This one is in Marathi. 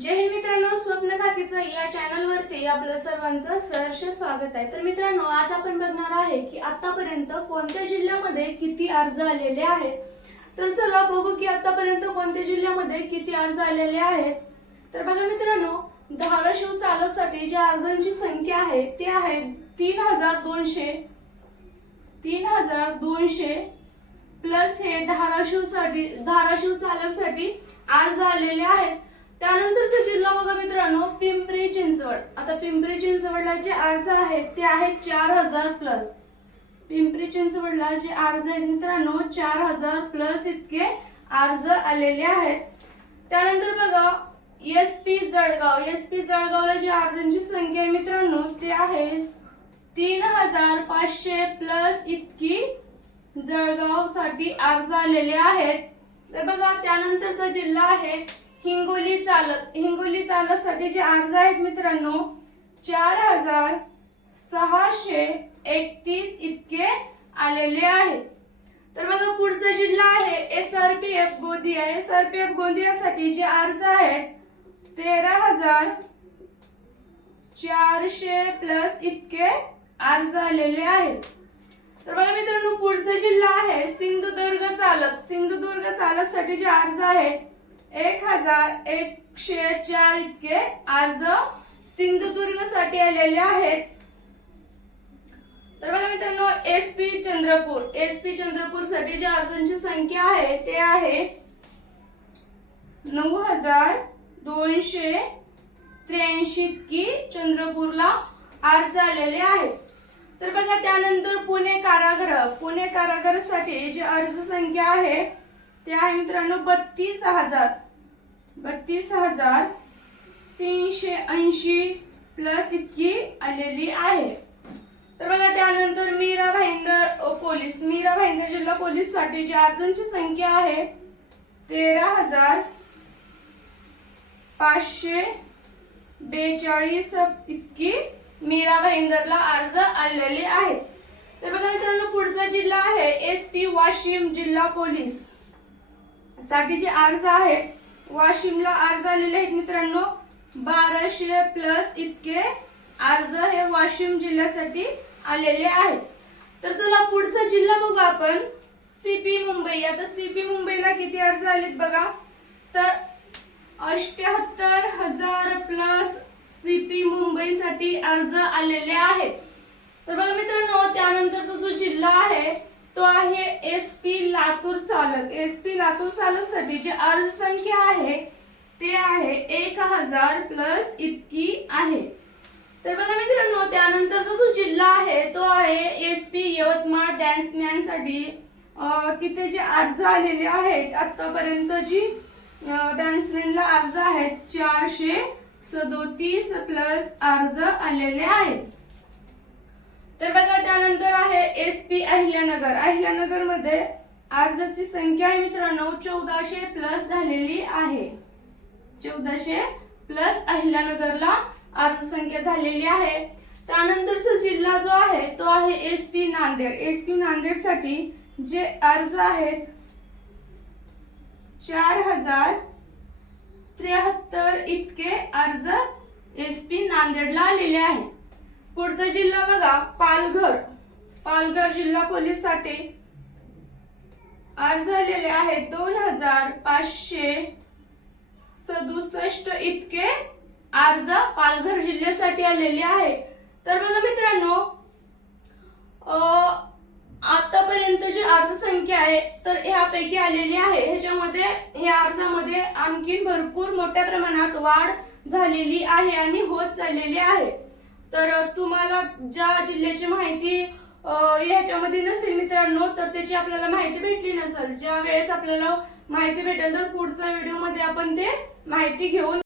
जय हिंद मित्रांनो स्वप्न खाकीचं या चॅनल वरती आपलं सर्वांचं सहर्ष स्वागत आहे. तर मित्रांनो आज आपण बघणार आहे की आतापर्यंत कोणत्या जिल्ह्यामध्ये किती अर्ज आलेले आहेत? तर चला बघू की आतापर्यंत कोणत्या जिल्ह्यामध्ये किती अर्ज आलेले आहेत. तर बघा मित्रांनो धाराशिव चालकसाठी ज्या अर्जांची संख्या आहे ते आहे तीन हजार दोनशे. तीन हजार दोनशे प्लस हे धाराशिवसाठी धाराशिव चालकसाठी अर्ज आलेले आहेत त्यानंतरचा जिल्हा बघा मित्रांनो पिंपरी चिंचवड आता पिंपरी चिंचवडला जे अर्ज आहेत ते आहेत चार हजार प्लस पिंपरी चिंचवडला जे अर्ज आहेत मित्रांनो चार हजार प्लस इतके अर्ज आलेले आहेत. त्यानंतर बघा S P Jalgaon. S P जळगावला जी अर्जांची संख्या आहे मित्रांनो ते आहे तीन हजार पाचशे प्लस इतकी जळगावसाठी अर्ज आलेले आहेत. तर बघा त्यानंतरचा जिल्हा आहे हिंगोली चालक हिंगोली चालकसाठी जे अर्ज आहेत मित्रांनो चार हजार सहाशे एकतीस इतके आलेले आहेत. तर बघा पुढचा जिल्हा आहे S R P F Gondia. S R P F गोंदियासाठी जे अर्ज आहेत तेरा हजार चारशे प्लस इतके अर्ज आलेले आहेत. तर बघा मित्रांनो पुढचा जिल्हा आहे सिंधुदुर्ग चालक. सिंधुदुर्ग चालकसाठी जे अर्ज आहेत एक हजार एकशे चार इतके अर्ज सिंधुदुर्गसाठी आलेले आहेत. तर बघा मित्रांनो S P Chandrapur S P चंद्रपूरसाठी ज्या अर्जांची संख्या आहे ते आहे नऊ हजार दोनशे त्र्याऐंशी इतकी चंद्रपूरला अर्ज आलेले आहेत. तर बघा त्यानंतर पुणे कारागृह पुणे कारागृहासाठी जी अर्ज संख्या आहे ते आहे मित्रांनो बत्तीस हजार. बत्तीस हजार तीनशे ऐंशी प्लस इतकी आलेली आहे. तर बघा त्यानंतर मीरा भाईंदर पोलीस. मीरा भाईंदर जिल्हा पोलीससाठी जी अर्जांची संख्या आहे तेरा हजार पाचशे बेचाळीस इतकी मीरा भाईंदरला अर्ज आलेले आहेत तर बघा मित्रांनो पुढचा जिल्हा आहे एस पी वाशिम जिल्हा पोलीस. साठी जे अर्ज आहेत वाशिमला अर्ज आलेले आहेत मित्रांनो बाराशे प्लस इतके अर्ज हे वाशिम जिल्ह्यासाठी आलेले आहेत. तर चला पुढचा जिल्हा बघू आपण. सीपी मुंबई. आता सीपी मुंबईला किती अर्ज आलेत बघा. तर अष्ट्याहत्तर हजार प्लस सीपी मुंबईसाठी अर्ज आलेले आहेत. तर बघा मित्रांनो त्यानंतरचा जो जिल्हा आहे तो आहे एस पी लातूर चालक. एस पी लातूर चालकसाठी जी अर्ज संख्या आहे ते आहे एक हजार प्लस इतकी आहे. तर बघा मित्रांनो त्यानंतरचा जो जिल्हा आहे तो आहे एस पी यवतमाळ डॅन्समॅनसाठी. तिथे जे अर्ज आलेले आहेत आतापर्यंत जी डॅन्समॅनला अर्ज आहेत चारशे सदोतीस प्लस अर्ज आलेले आहेत. तर बघा त्यानंतर एस पी अहिल्यानगर. अहिल्यानगरमध्ये अर्जाची संख्या आहे मित्रांनो चौदाशे प्लस झालेली आहे. चौदाशे प्लस अहिल्यानगरला अर्ज संख्या झालेली आहे. त्यानंतरचा जिल्हा जो आहे तो आहे S P Nanded. S P नांदेडसाठी जे अर्ज आहेत चार हजार त्र्याहत्तर इतके अर्ज एस पी नांदेडला आलेले आहे पुढचा जिल्हा बघा पालघर. पालघर जिल्हा पोलीससाठी अर्ज आलेले आहेत दोन हजार पाचशे सदुसष्ट इतके अर्ज पालघर जिल्ह्यासाठी आलेले आहे तर बघा मित्रांनो आतापर्यंत जी अर्ज संख्या आहे तर ह्यापैकी आलेली आहे. ह्याच्यामध्ये ह्या अर्जामध्ये आणखीन भरपूर मोठ्या प्रमाणात वाढ झालेली आहे आणि होत चाललेली आहे. तर तुम्हाला ज्या जिल्ह्याची माहिती ह्याच्यामध्ये नसेल मित्रांनो तर त्याची आपल्याला माहिती भेटली नसेल. ज्या वेळेस आपल्याला माहिती भेटेल तर पुढच्या व्हिडिओमध्ये आपण ते माहिती घेऊन